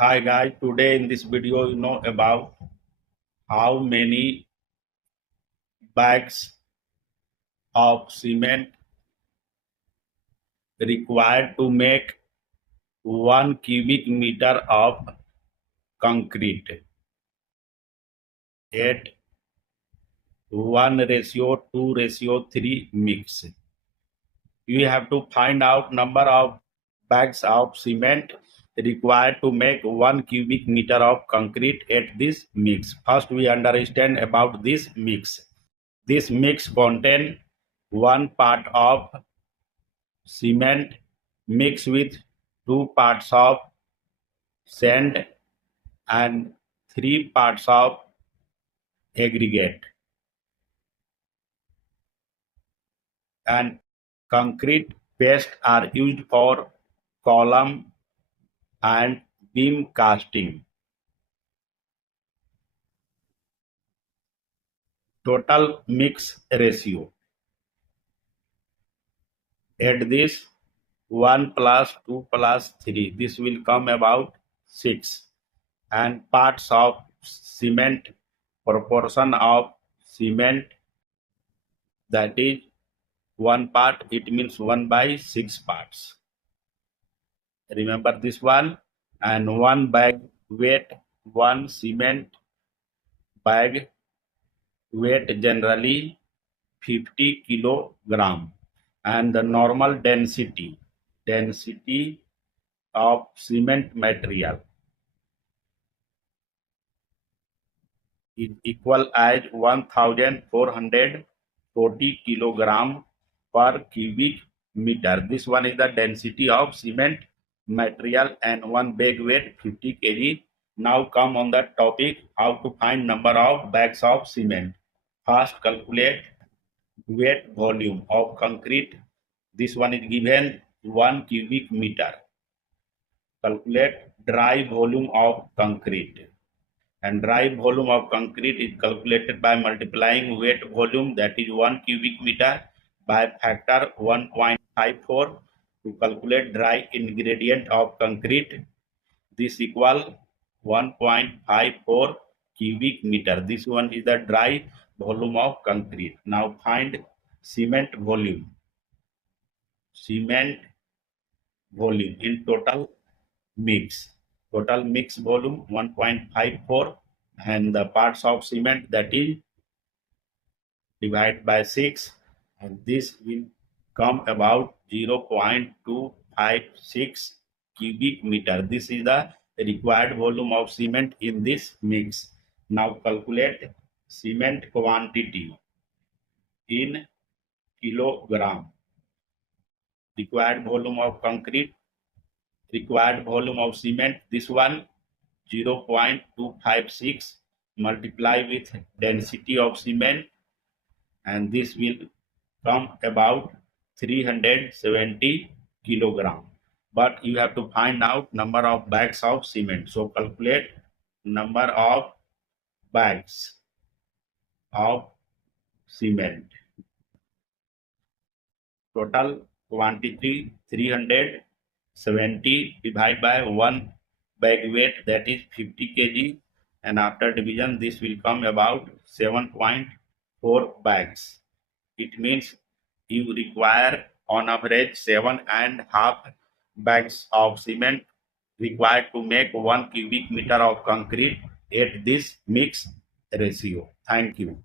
Hi guys, today in this video you know about how many bags of cement required to make 1 cubic meter of concrete at 1:2:3 mix. You have to find out number of bags of cement required to make 1 cubic meter of concrete at this mix. First we understand about this mix. This mix contains 1 part of cement mixed with 2 parts of sand and 3 parts of aggregate. And concrete paste are used for column and beam casting. Total mix ratio. At this 1 plus 2 plus 3, this will come about 6. And parts of cement, proportion of cement, that is 1 part, it means 1/6 parts. Remember this one. And 1 bag weight, 1 cement bag weight generally 50 kilogram. And the normal density of cement material is equal as 1440 kilogram per cubic meter. This one is the density of cement material and 1 bag weight 50 kg. Now come on the topic how to find number of bags of cement. First calculate weight volume of concrete. This one is given 1 cubic meter. Calculate dry volume of concrete. And dry volume of concrete is calculated by multiplying weight volume, that is 1 cubic meter, by factor 1.54 to calculate dry ingredient of concrete. This equal 1.54 cubic meter. This one is the dry volume of concrete. Now find cement volume. Cement volume in total mix. Total mix volume 1.54, and the parts of cement, that is divided by 6, and this will come about 0.256 cubic meter. This is the required volume of cement in this mix. Now calculate cement quantity in kilogram. Required volume of concrete, required volume of cement, this one 0.256 multiply with density of cement, and this will come about 370 kilogram. But you have to find out number of bags of cement. So calculate number of bags of cement. Total quantity 370 divided by 1 bag weight, that is 50 kg, and after division this will come about 7.4 bags. It means you require on average 7.5 bags of cement required to make 1 cubic meter of concrete at this mix ratio. Thank you.